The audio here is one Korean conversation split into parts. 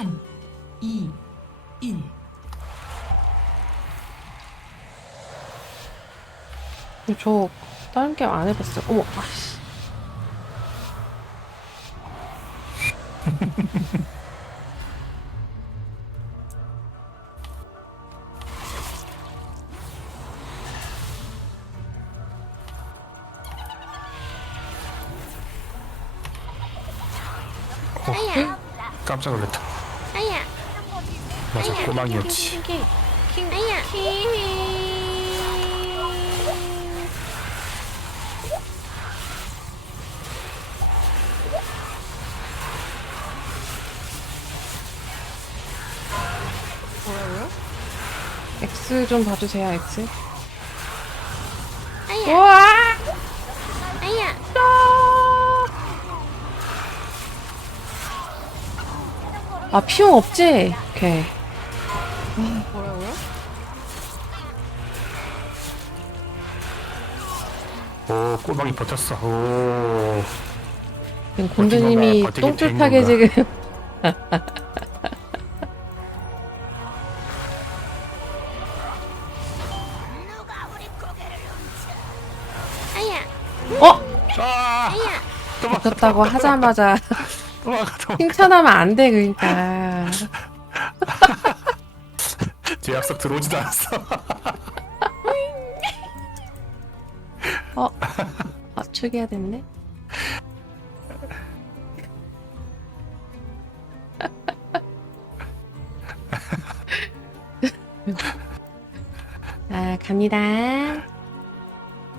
3, 2, 1. 저 다른 게임 안 해봤어요. 어머, 아씨. 어, 깜짝 놀랐다. 맞아, 꼬망이었지. 킹, 킹, 아야. 킹. 뭐라고요? X 좀 봐주세요, X. 아야, 우와! 아야. 아, 피용 없지? 오케이. 꼬망이 버텼어. 오, 지금 곤드님이 버티기 된 똥줄 파게 건가? 지금. 아야, 어? 아, 아야. 도망가, 버텼다고 하자마자 도망가, 도망가. 칭찬하면 안 돼, 그러니까. 제 약속 들어오지도 않았어. 어? 아, 축이야 됐네. 아, 갑니다.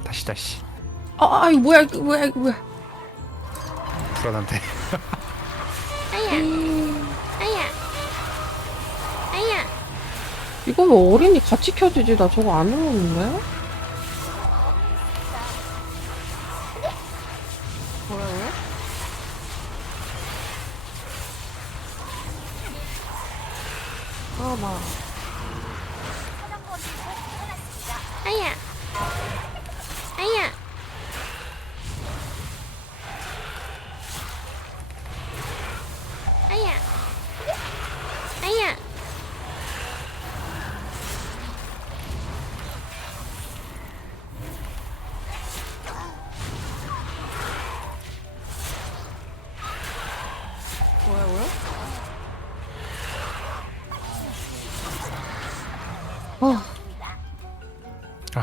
다시, 다시. 어, 아, 이거 뭐야, 이거 뭐야, 이거 뭐야. 불안한데. 아야, 아야. 아야, 이거 왜 어린이 같이 켜지지? 나 저거 안 눌렀는데?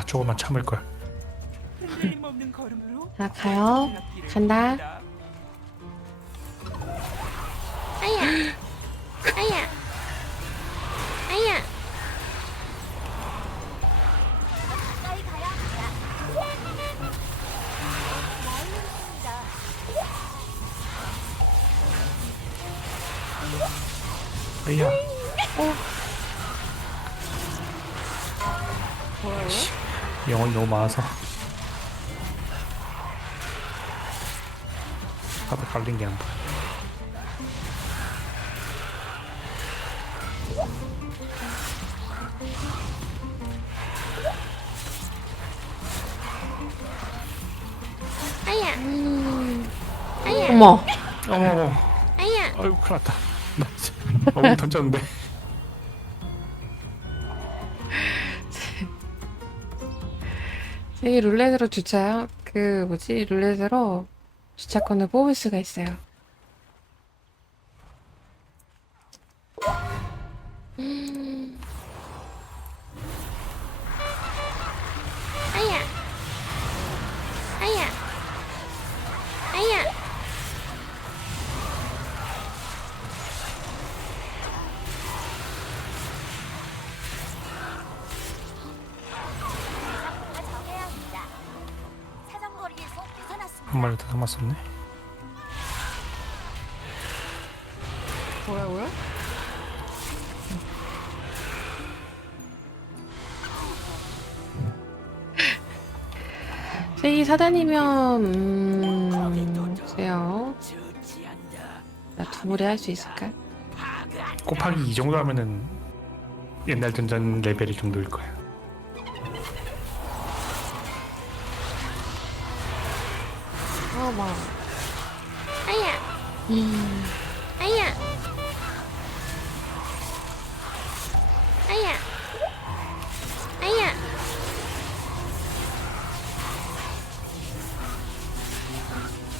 조금만 참을걸. 흔들림없는 걸음으로 자, 가요. 길을 간다. 걷는다. 아야. 아야. 아야. 합니다. 으야. 뭐라고요? 영혼이 너무 많아서. 하도 갈린 게안 보여. 아야. 아야. 어머. 어머, 아야. 아이고, 큰일 났다. 나 진짜 너무 던졌는데. 이 룰렛으로 주차요? 그 뭐지 룰렛으로 주차권을 뽑을 수가 있어요. 한 마리 더 남았었네. 뭐라고요? 세이 사단이면 음, 글쎄요. 나두 무리 할 수 있을까? 곱하기 이 정도 하면은 옛날 전전 레벨이 정도일 거야. 어머. 아야. 음. 아야. 아야. 아야.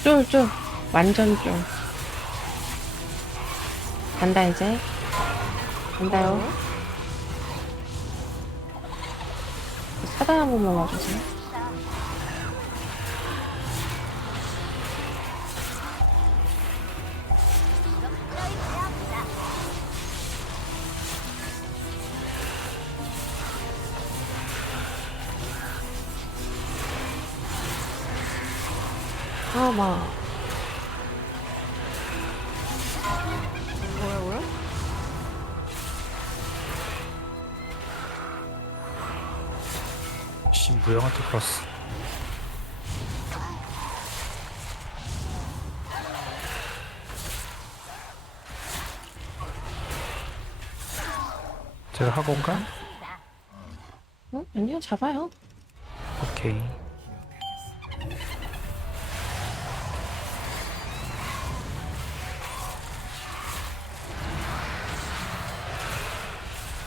쫄쫄. 완전 쫄. 간다 이제. 간다요. 어? 사다한 번만 와주세요. 뭐라고요? 씨 무영한테 걸었어. 제가 온가? 응? 아니요, 잡아요. 오케이.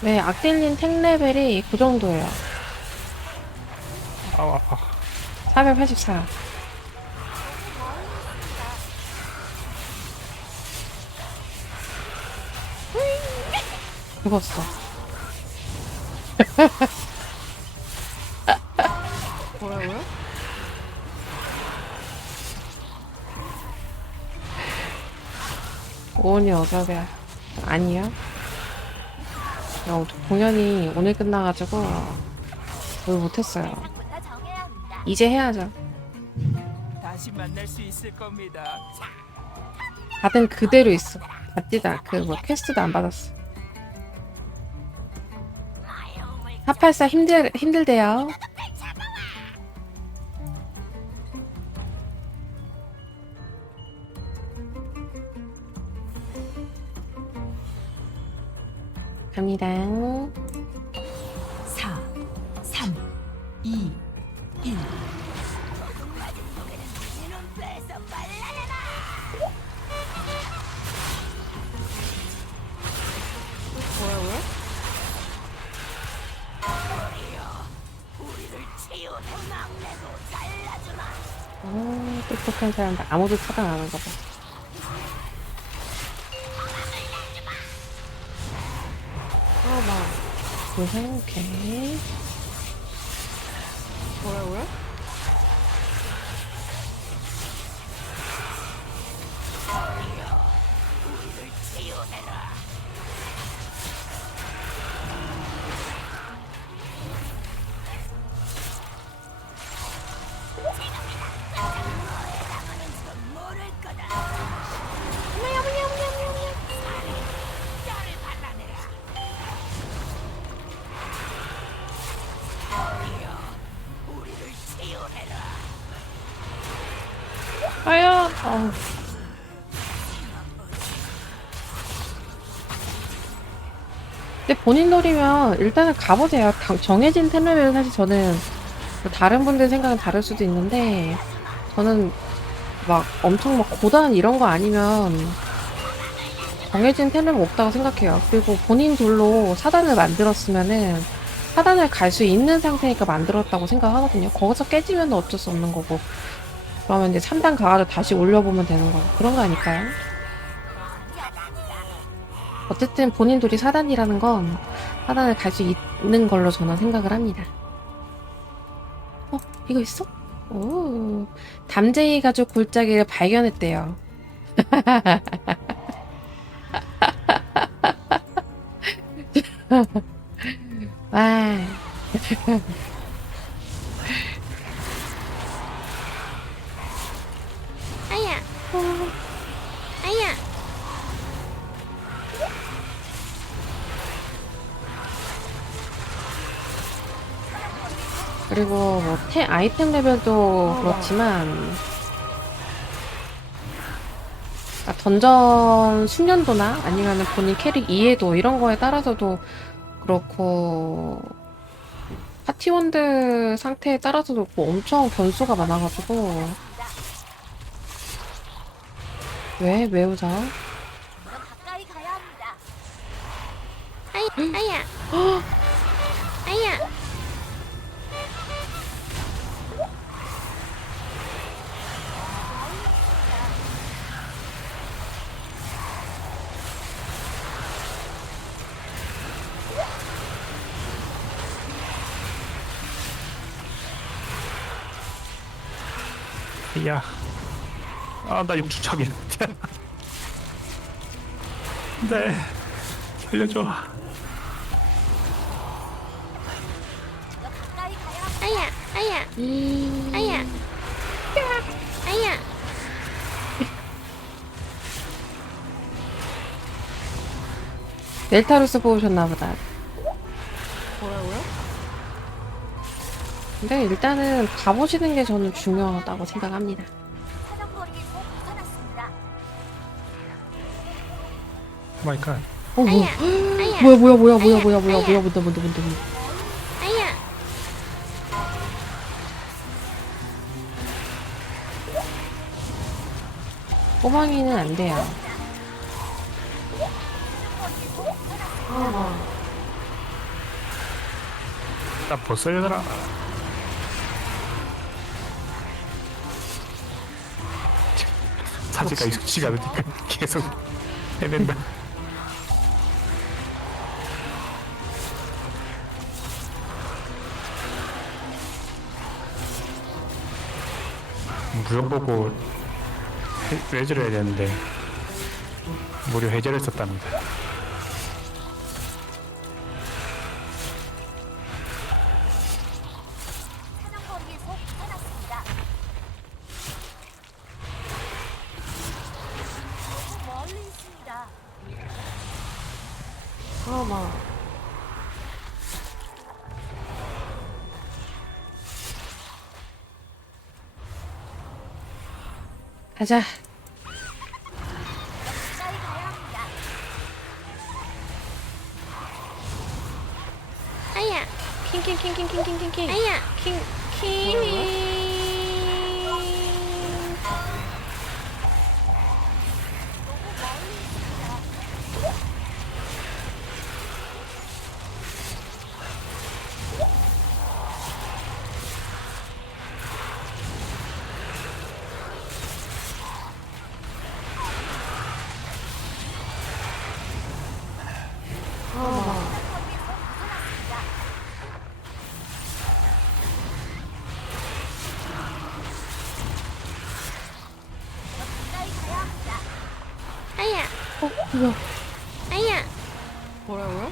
네, 악딜린 탱 레벨이 그 정도예요. 아우 아파. 484. 죽었어. 뭐라고요? 오은이 어저께 아니요. 야, 공연이 오늘 끝나가지고 뭘 못했어요. 이제 해야죠. 다시 만날 수 있을 겁니다. 받은 그대로 있어. 받지다. 그 뭐 퀘스트도 안 받았어. 484 힘들 힘들대요. 어, 똑똑한 사람들 아무도 차단 안거 봐. 아, 막. 고생, 오케 근데 본인 노리면 일단은 가보세요. 당- 정해진 템레벨은 사실 저는 뭐 다른 분들 생각은 다를 수도 있는데 저는 막 엄청 막 고단 이런 거 아니면 정해진 템레벨 없다고 생각해요. 그리고 본인 돌로 사단을 만들었으면은 사단을 갈 수 있는 상태니까 만들었다고 생각하거든요. 거기서 깨지면 어쩔 수 없는 거고. 그러면 이제 3단 가가지고 다시 올려보면 되는 거고. 그런 거 아닐까요? 어쨌든 본인 둘이 사단이라는 건 사단을 갈 수 있는 걸로 저는 생각을 합니다. 어? 이거 있어? 오. 담쟁이 가족 골짜기를 발견했대요. 와. 그리고 뭐 태, 아이템 레벨도 그렇지만 아, 던전 숙련도나 아니면 본인 캐릭 이해도 이런 거에 따라서도 그렇고 파티원들 상태에 따라서도 뭐 엄청 변수가 많아가지고 왜? 왜. 아야. 아야. 아야. 야. 아, 나 육주척이야. 네. 살려줘. 아야, 아야, 아야, 아야. 델타루스 뽑으셨나 보다. 근데 일단은 가보시는 게 저는 중요하다고 생각합니다. 마이 갓. 어, 뭐, 뭐야, 뭐야, 뭐야, 뭐야, 뭐야, 뭐야, 아야. 뭐야, 뭔데, 뭔데, 뭔데, 뭔데. 꼬망이는 안 돼요. 나 벌써 얘들아. 사지가 익숙치가 않으니까 계속 헤맨다. 무역 보고 해- 외제를 해야 되는데 무료 해제를 썼답니다. 가자. 아야, 킹킹킹킹킹킹킹. 아야, 킹, 킹. 뭐라고요?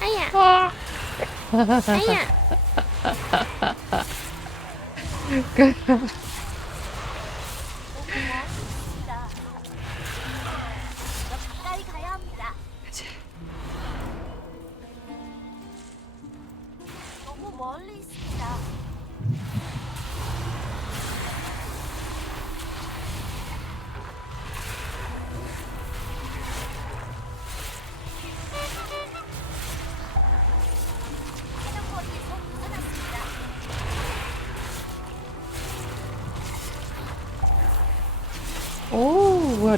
아야, 아. 아야.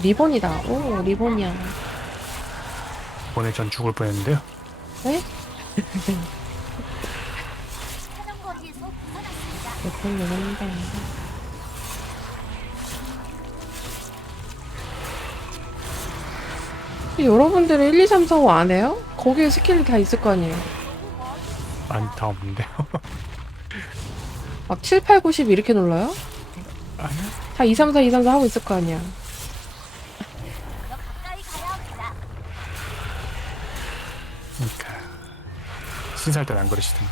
리본이다. 오, 리본이야. 오늘 전 죽을 뻔했는데요. 네? 벗어났습니다. 예쁜 리본인데. 여러분들은 1, 2, 3, 4, 5 안 해요? 거기에 스킬이 다 있을 거 아니에요? 많이 다 없는데요. 막 7, 8, 9, 10 이렇게 눌러요? 아니요. 다 2, 3, 4, 2, 3, 4 하고 있을 거 아니야. 더 가까이 가야 합니다. 그러니까 신살 때는 안 그러시더니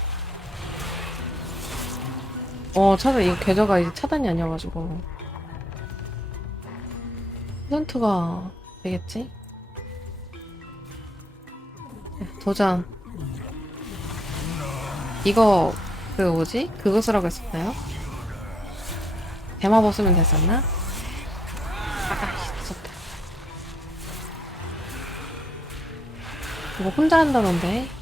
어, 차단, 이거 계좌가 이제 차단이 아니어가지고. 퍼센트가 되겠지? 네, 도전. 이거, 그 뭐지? 그거 쓰라고 했었나요? 대마보 쓰면 됐었나? 아, 있었다. 이거 혼자 한다던데?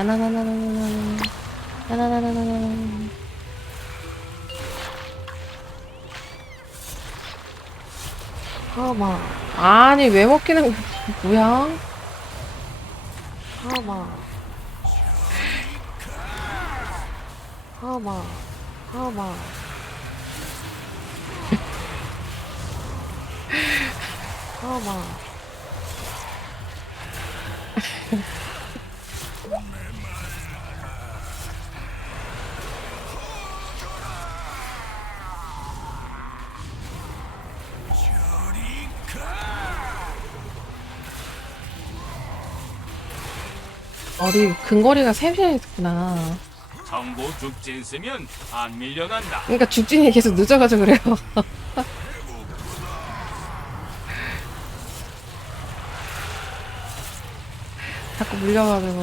나나나나나나나 나나나나나나 아마 아니 왜 먹기는 뭐야? 아마 아마 아마 어머. 머리 근거리가 셋이나 있구나. 정보 죽진 쓰면 안 밀려난다. 그러니까 죽진이 계속 늦어가지고 그래요. 자꾸 물려가지고.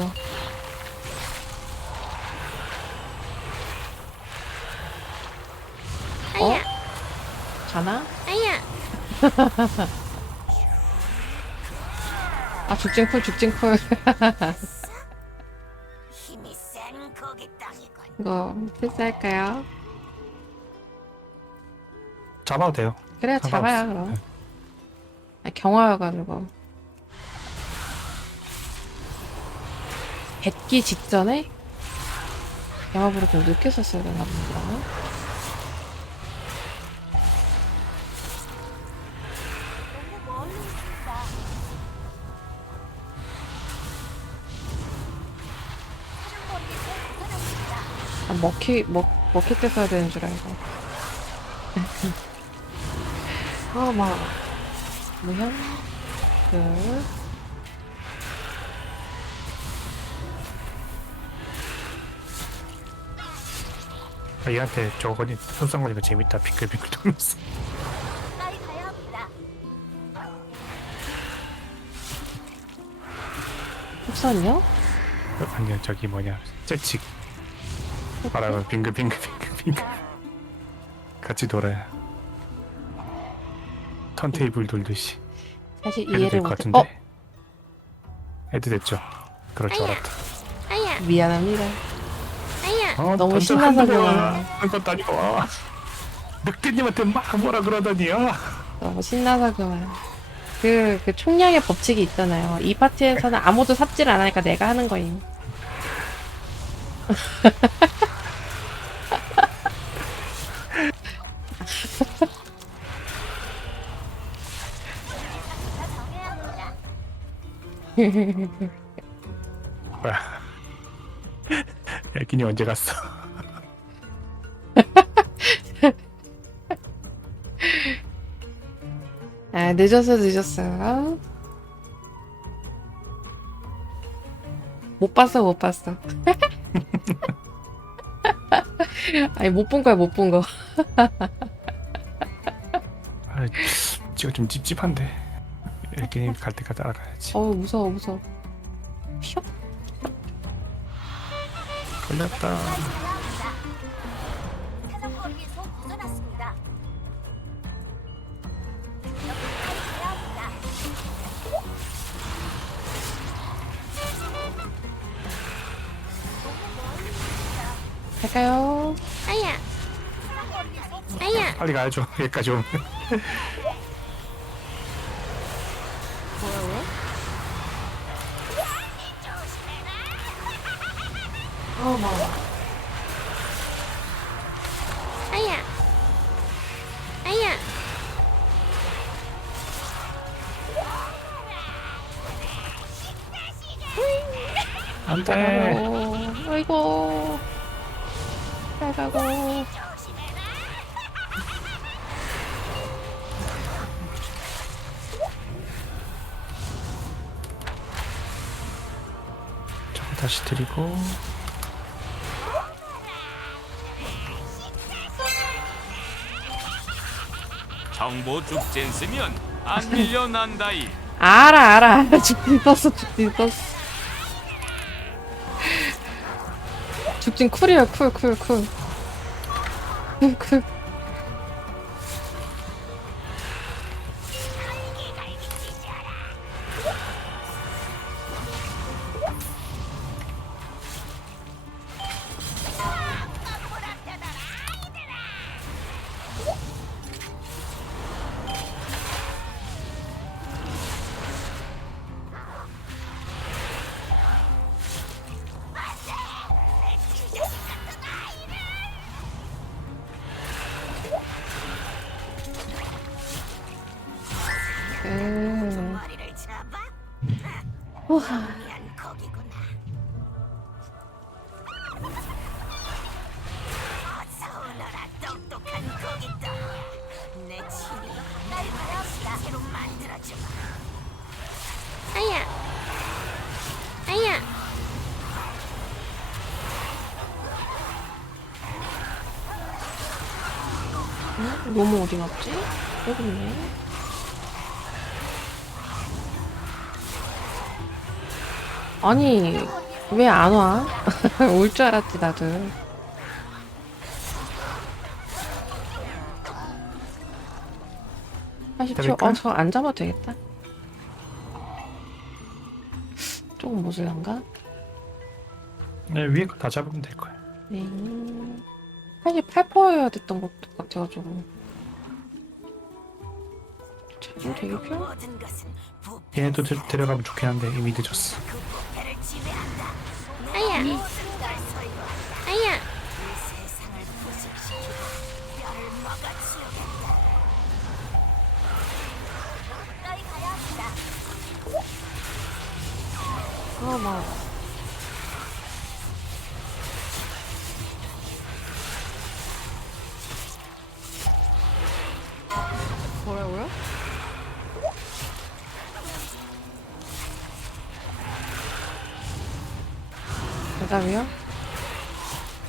어? 아야, 가나? 아야. 아 죽진 쿨 죽진 쿨. 땅이군. 이거 필수할까요? 잡아도 돼요. 그래 잡아야 상관없어. 그럼. 아, 경화여가지고. 뱉기 직전에 영화보다 좀 늦게 썼어야 되나 보다. 먹히 먹 먹히 때 써야 되는 줄 알고. 아, 막 무현 그 아, 얘한테 저거니 손상 거니까 재밌다. 빙글빙글 돌면서. 가까이 가야 합니다. 흡선이요? 아니요 저기 뭐냐 재칙 말하면 빙글빙글 빙글빙글 같이 돌아요. 턴테이블 돌듯이 사실 해도 이해를 될것 못. 같은데. 어 해도 됐죠. 그럴 줄 알았다. 아야, 미안합니다. 아야. 어, 너무 던져 신나서 한두 번 그래. 하는 것도 아니고 어. 늑대님한테 막 뭐라 그러더니요. 너무 신나서 그만. 그, 그 총량의 법칙이 있잖아요. 이 파티에서는 아무도 삽질 안 하니까 내가 하는 거임. 뭐야? 애기니 언제 갔어? 아, 늦었어, 늦었어. 못 봤어, 못 봤어. 아니, 못 본 거야, 못 본 거. 아, 지금 좀 찝찝한데. 애기님 갈 때까지 따라가야지. 어우, 무서워, 무서워. 휘어? 걸렸다. 벗어났습니다. 갈까요? 아야, 사정거리에서 아야. 빨리 가야죠. 여기까지 오면. 다시 드리고. 정보 죽진 쓰면 안 밀려난다이. 알아, 알아, 알아. 죽진 떴어, 죽진 떴어. 죽진 쿨이야, 쿨, 쿨, 쿨. 쿨, 쿨. 우와. 아야. 아야. 너무 어디 갔지? 여기 있네. 아니, 왜 안 와? 올 줄 알았지, 나도. 기다릴까? 어, 저 안 잡아도 되겠다. 조금 모질란가? 네, 위에 거 다 잡으면 될 거야. 네. 88%여야 됐던 것 같아가지고. 참 되게 필요? 얘네도 들, 데려가면 좋긴 한데 이미 늦었어. やあやまあまあ 대답이요?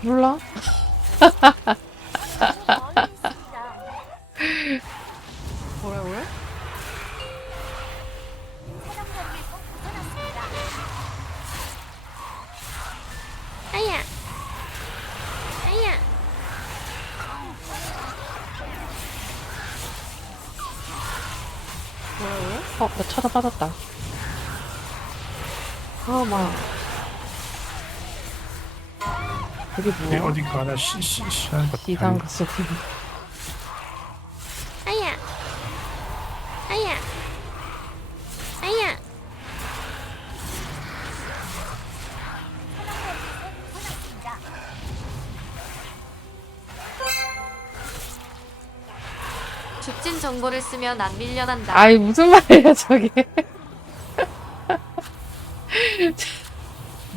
몰라. 뭐라고요? 아야. 아야. 어, 나 쳐다 빠졌다. 근데 뭐야? 어딘가 하나 씨씨씨 하는 것 같아. 소리. 아야. 아야. 아야. 죽진 정보를 쓰면 안 밀려난다. 아이, 무슨 말이야, 저게.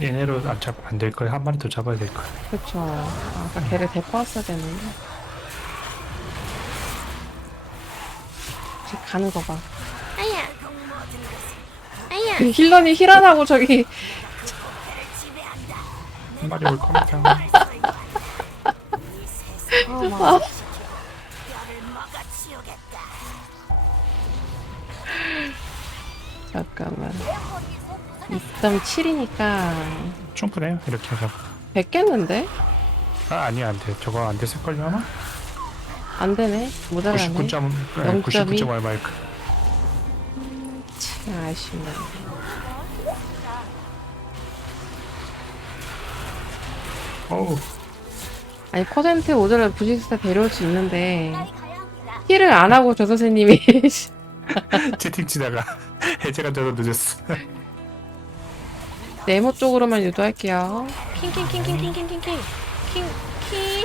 얘네로 안 잡 안될 거야. 한 마리 더 잡아야 될 거야. 그쵸. 아까 걔를 데리고 왔어야 되는데. 지금 가는 거 봐. 아야. 아야. 그 힐러니 힐안하고 저기. 한 마리 올 겁니다. 아, 막. 2.7이니까 충분해요. 이렇게 해서. 100겠는데? 아 아니야 안 돼. 저거 안 됐을걸요 아마? 안 되네. 모자라네. 99점 네, 0.2? 99점 얼마일까? 참 아쉽네. 어우 아니 퍼센트 모자라 부식스타 데려올 수 있는데 힐을 안 하고 저 선생님이 채팅 치다가 해제가 돼서 늦었어. 네모 쪽으로만 유도할게요. 킹 킹 킹 킹 킹 킹 킹 킹. 킹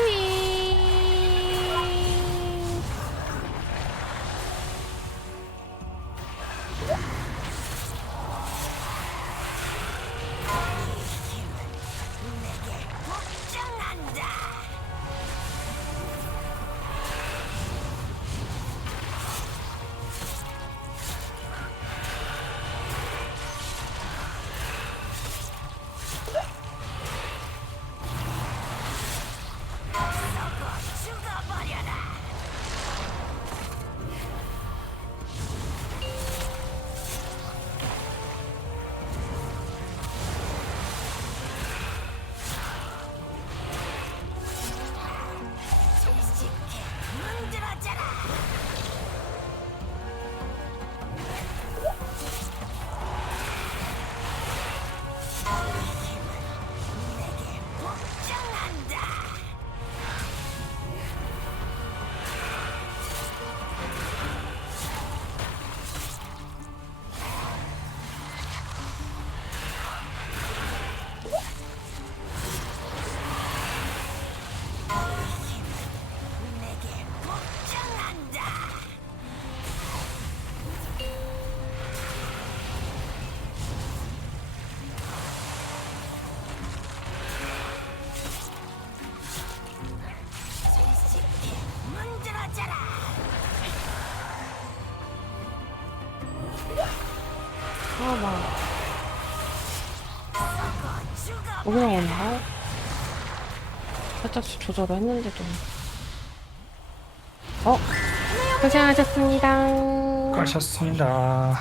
여기서 온다. 살짝 조절을 했는데도 어? 고생하셨습니다. 가셨습니다.